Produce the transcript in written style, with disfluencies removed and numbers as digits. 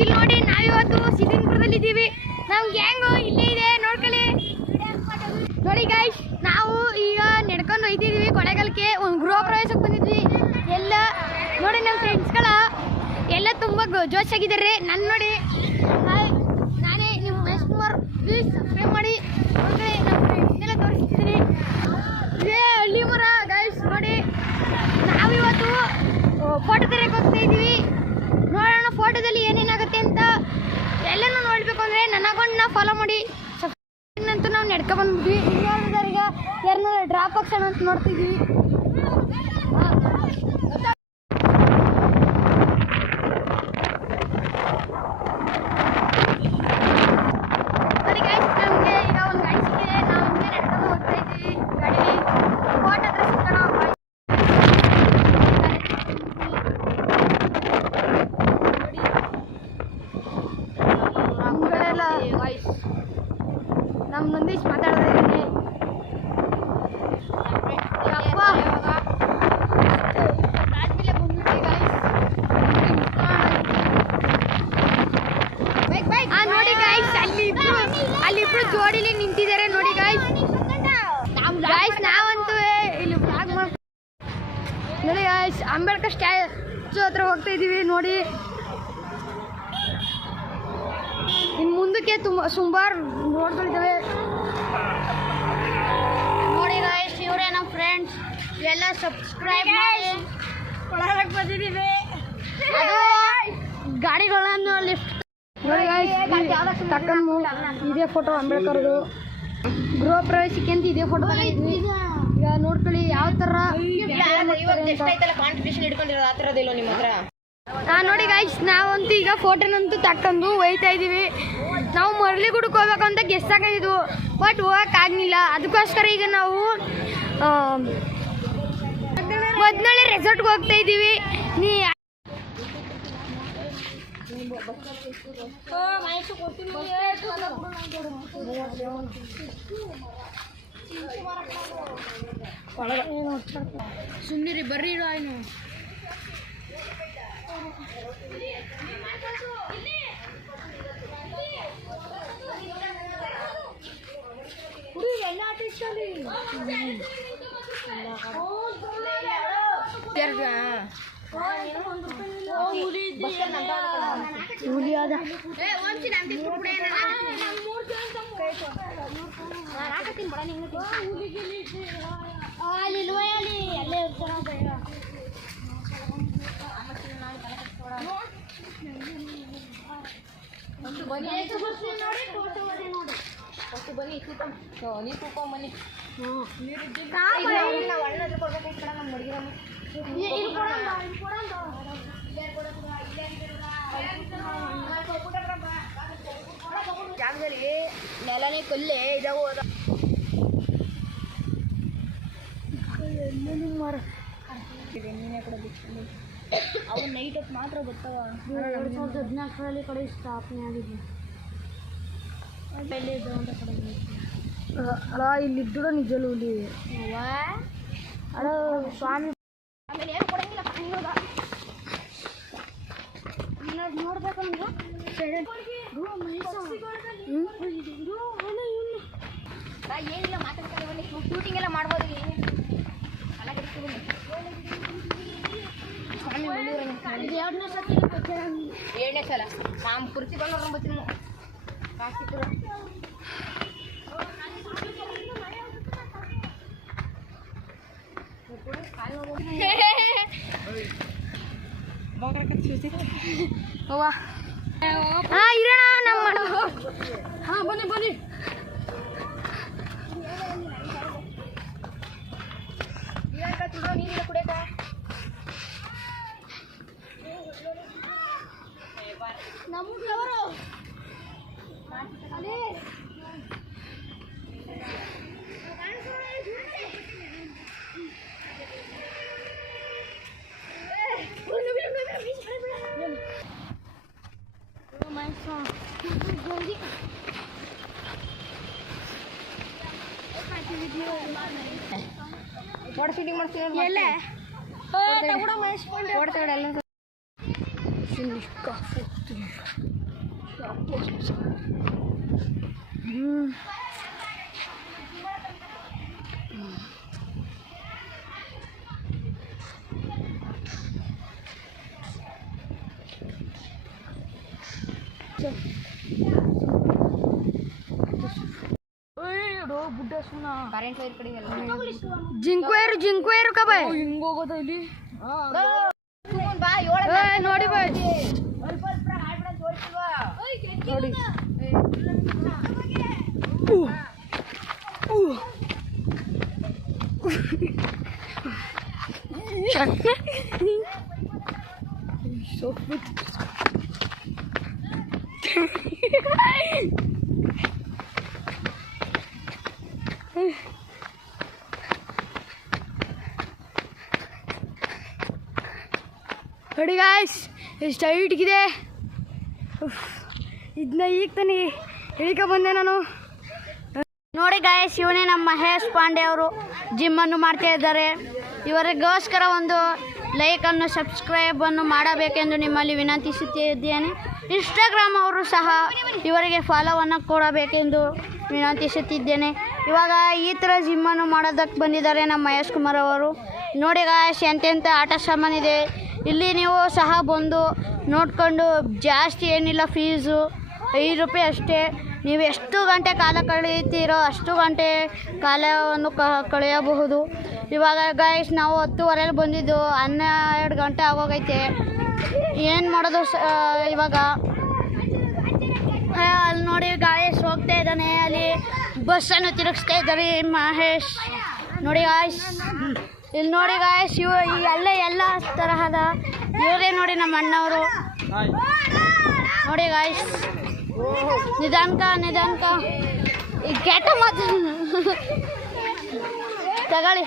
ಇಲ್ಲಿ ನೋಡಿ ನಾವಿವತ್ತು ಸಿದ್ದಿಂಪುರದಲ್ಲಿದ್ದೀವಿ. ನಮ್ಮ ಗ್ಯಾಂಗು ಇಲ್ಲೇ ಇದೆ ನೋಡ್ಕೊಳ್ಳಿ. ನೋಡಿ ಗಾಯ್ಸ್, ನಾವು ಈಗ ನಡ್ಕೊಂಡು ಹೋಗ್ತಿದ್ದೀವಿ ಕೊಳೆಗಾಲಕ್ಕೆ. ಒಂದು ಗೃಹ ಪ್ರವೇಶಕ್ಕೆ ಬಂದಿದ್ವಿ ಎಲ್ಲ. ನೋಡಿ ನಮ್ಮ ಫ್ರೆಂಡ್ಸ್ಗಳ ಎಲ್ಲ ತುಂಬ ಜೋಶಾಗಿದ್ದಾರೆ. ನನ್ನ ನೋಡಿ ನಾನೇ ನಿಮ್ಮ ಮಹೇಶ್ ಕುಮಾರ್. ಪ್ಲೀಸ್ ಸಬ್ಸ್ಕ್ರೈಬ್ ಮಾಡಿ. ನೋಡ್ಕೊಳ್ಳಿ, ನಮ್ಮ ಫ್ರೆಂಡ್ಸ್ನೆಲ್ಲ ತೋರಿಸ್ತಿದ್ದೀನಿ. ಇದೇ ಹಳ್ಳಿ ಮರ ಗಾಯ್ಸ್. ನೋಡಿ ನಾವಿವತ್ತು ಫೋಟೋ ತೆರೆಯಕ್ಕೆ ಹೋಗ್ತಾ ಇದ್ದೀವಿ. ನೋಡೋಣ ಫೋಟೋದಲ್ಲಿ ಏನೇನಾಗುತ್ತೆ ಅಂತ. ಎಲ್ಲನೂ ನೋಡಬೇಕು ಅಂದರೆ ನನ್ನ ಅಕೌಂಟ್ನ ಫಾಲೋ ಮಾಡಿ. ಅಂತೂ ನಾವು ನಡ್ಕೊ ಬಂದ್ಬಿಟ್ವಿ. ಇನ್ನೊಂದರಿಗೆ ಯಾರನ್ನ ಡ್ರಾಪ್ ಹಾಕ್ಸೋಣ ಅಂತ ನೋಡ್ತಿದ್ವಿ. ನೋಡಿ ಗಾಯ್ಸ್, ನಮಗೆ ಈಗ ಒಂದು ಗಾಡಿ ಸಿಕ್ಕಿದೆ. ನಾವು ಹಿಂಗೆ ನಡ್ಕೊಂಡು ಹೋಗ್ತಾ ಇದ್ದೀವಿ ಗಾಡೀಲಿ. ಫೋಟೋ ಹತ್ರ ಸಿಕ್ಕೋಣ. ನಮ್ಮ ನಂದೀಶ್ ಮಾತಾಡ್ತಾ ಇದ್ದೀನಿ. ನೋಡಿ ಗಾಯ್ಸ್, ಅಲ್ಲಿಬ್ರು ಜೋಡಿಲಿ ನಿಂತಿದ್ದಾರೆ. ನೋಡಿ ಗಾಯ್ಸ್, ನಾವಂತೂ ಇಲ್ಲಿ ಬ್ಲಾಗ್ ಮಾಡಿ. ನೋಡಿ ಗಾಯ್ಸ್, ಅಂಬೇಡ್ಕರ್ ಸ್ಟ್ಯಾಚು ಹತ್ರ ಹೋಗ್ತಾ ಇದ್ದೀವಿ. ನೋಡಿ ಇನ್ನು ಮುಂದಕ್ಕೆ ಸುಮಾರು ನೋಡ್ಕೊಳ್ತೇವೆ. ನೋಡಿ ಗಾಯ್ಸ್, ಇವರೇ ನಮ್ಮ ಫ್ರೆಂಡ್ಸ್. ಎಲ್ಲ ಸಬ್ಸ್ಕ್ರೈಬ್ ಮಾಡಿ. ಒಳಗೆ ಬಂದಿದ್ದೀವಿ. ಅದು ಗಾಡಿಗಳನ್ನು ಲಿಫ್ಟ್. ನೋಡಿ ಗಾಯ್ಸ್, ತಕ್ಕಂಡು ಇದೇ ಫೋಟೋ ಅಂಬೇಡ್ಕರ್ದು. ಗೃಹ ಪ್ರವೇಶಕ್ಕೆ ಅಂತ ಇದೇ ಫೋಟೋ ತಗೊಂಡಿದ್ವಿ. ಈಗ ನೋಡ್ಕೊಳ್ಳಿ ಯಾವ ಥರ ಕಾಂಪಿಟೇಷನ್ ಇಟ್ಕೊಂಡಿರೋದು ಆ ಥರದಿಲ್ಲ ನಿಮ್ಮ ಹತ್ರ. ನೋಡಿ ಗಾಯ್ಸ್, ನಾವಂತೂ ಈಗ ಫೋಟೋನಂತೂ ತಕ್ಕಂಡು ಹೋಗ್ತಾ ಇದ್ದೀವಿ. ನಾವು ಮರಳಿಗುಡಕ್ಕೆ ಹೋಗ್ಬೇಕಂತ ಗೆಸ್ಟ್ ಹಾಕಿದ್ವು, ಬಟ್ ಹೋಗೋಕ್ಕಾಗಲಿಲ್ಲ. ಅದಕ್ಕೋಸ್ಕರ ಈಗ ನಾವು ಮದ್ನಳ್ಳಿ ರೆಸಾರ್ಟ್ಗೆ ಹೋಗ್ತಾ ಇದ್ದೀವಿ. ಸುಮ್ಮನಿರಿ, ಬರ್ರಿ ಏನು ಬನ್ನಿ ನೀರು ಕುತ್ಕೊಂಬನ್ನಿ. ಜಾಗದಲ್ಲಿ ನೆಲನೇ ಕಲ್ಲೇ ಇದಾವ. ನೀನೇ ಕೂಡ ಬಿಟ್ಟು ಅವು ನೈಟ್ ಹೊತ್ತು ಮಾತ್ರ ಬರ್ತಾವ. 2014ರಲ್ಲಿ ಕಡೆ ಸ್ಥಾಪನೆ ಆಗಿದ್ವಿ. ಅಲ್ಲ ಇಲ್ಲಿದ್ದು ನಿಜಲು ಹುಲಿ ಅಲ್ಲ ಸ್ವಾಮಿ. ಆಮೇಲೆ ಏನು ಕೊಡಂಗಿಲ್ಲ ನೋಡ್ಬೇಕಂದ್ರೆ ಏನಿಲ್ಲ ಮಾತಾಡ್ತಾರೆ. ಶೂಟಿಂಗ್ ಎಲ್ಲ ಮಾಡ್ಬೋದು. ಎರಡನೇ ಸಲ ನಾವು ಕುರ್ಚಿ ಬಂದು ಬರ್ತೀನಿ. ಇರೋಣ ನಮ್ಮ ಬನ್ನಿ ಬನ್ನಿ. ನೀರಿಲ್ಲ ಕುಡಿಯಕ. ನಮ್ಮವರು ಫೋಟೋ ಶೂಟಿಂಗ್ ಮಾಡ್ತೀವಿ. ಎಲ್ಲ ಕರೆಂಟ್ ವೈರ್ ಕಡೆ ಜಿಂಕ್ವೇರು ಕಬಾಯ್ ಹಿಂಗ್ ಹೋಗೋದ ಇಲ್ಲಿ ನೋಡಿ ಬಾಯ್ ನೋಡಿ ನೋಡಿ ಗಾಯ್ಸ್ ಎಷ್ಟು ಹೈಟ್ಗಿದೆ. ಇದನ್ನ ಈಗ ತಾನೇ ಬಂದೆ ನಾನು. ನೋಡಿ ಗಾಯ್ಸ್, ಇವನೇ ನಮ್ಮ ಮಹೇಶ್ ಪಾಂಡೆ ಅವರು ಜಿಮ್ಮನ್ನು ಮಾಡ್ತಾ ಇದ್ದಾರೆ. ಇವರಿಗೋಸ್ಕರ ಒಂದು ಲೈಕನ್ನು ಸಬ್ಸ್ಕ್ರೈಬನ್ನು ಮಾಡಬೇಕೆಂದು ನಿಮ್ಮಲ್ಲಿ ವಿನಂತಿಸುತ್ತಿದ್ದೇನೆ. ಇನ್ಸ್ಟಾಗ್ರಾಮ್ ಅವರು ಸಹ ಇವರಿಗೆ ಫಾಲೋವನ್ನು ಕೊಡಬೇಕೆಂದು ವಿನಂತಿಸುತ್ತಿದ್ದೇನೆ. ಇವಾಗ ಈ ಥರ ಜಿಮ್ಮನ್ನು ಮಾಡೋದಕ್ಕೆ ಬಂದಿದ್ದಾರೆ ನಮ್ಮ ಮಹೇಶ್ ಕುಮಾರ್ ಅವರು. ನೋಡಿ ಗಾಯ್ಸ್, ಎಂತೆಂಥ ಆಟ ಸಾಮಾನಿದೆ ಇಲ್ಲಿ. ನೀವು ಸಹ ಬಂದು ನೋಡಿಕೊಂಡು, ಜಾಸ್ತಿ ಏನಿಲ್ಲ, ಫೀಸು 5 ರೂಪಾಯಿ ಅಷ್ಟೇ. ನೀವು ಎಷ್ಟು ಗಂಟೆ ಕಾಲ ಕಳೆಯುತ್ತೀರೋ ಅಷ್ಟು ಗಂಟೆ ಕಾಲವನ್ನು ಕಳೆಯಬಹುದು. ಇವಾಗ ಗಾಯ್ಸ್, ನಾವು 10:15 ಬಂದಿದ್ದು, 12 ಗಂಟೆ ಆಗೋಗೈತೆ. ಏನು ಮಾಡೋದು ಇವಾಗ? ಅಲ್ಲಿ ನೋಡಿ ಗಾಯ್ಸ್ ಹೋಗ್ತಾ ಇದ್ದಾನೆ, ಅಲ್ಲಿ ಬಸ್ಸನ್ನು ತಿರುಗಿಸ್ತಾ ಇದ್ದಾರೆ ಮಹೇಶ್. ನೋಡಿ ಗಾಯ್ಸ್, ಇಲ್ಲಿ ನೋಡಿ ಗಾಯ್ಸ್, ಎಲ್ಲ ತರಹದ ಇವರೇ ನೋಡಿ ನಮ್ಮ ಅಣ್ಣವರು. ನೋಡಿ ಗಾಯ್ಸ್, ನಿಧಾನಕ ಈ ಕೆಟ್ಟ ಮಾತು ತಗೊಳ್ಳಿ.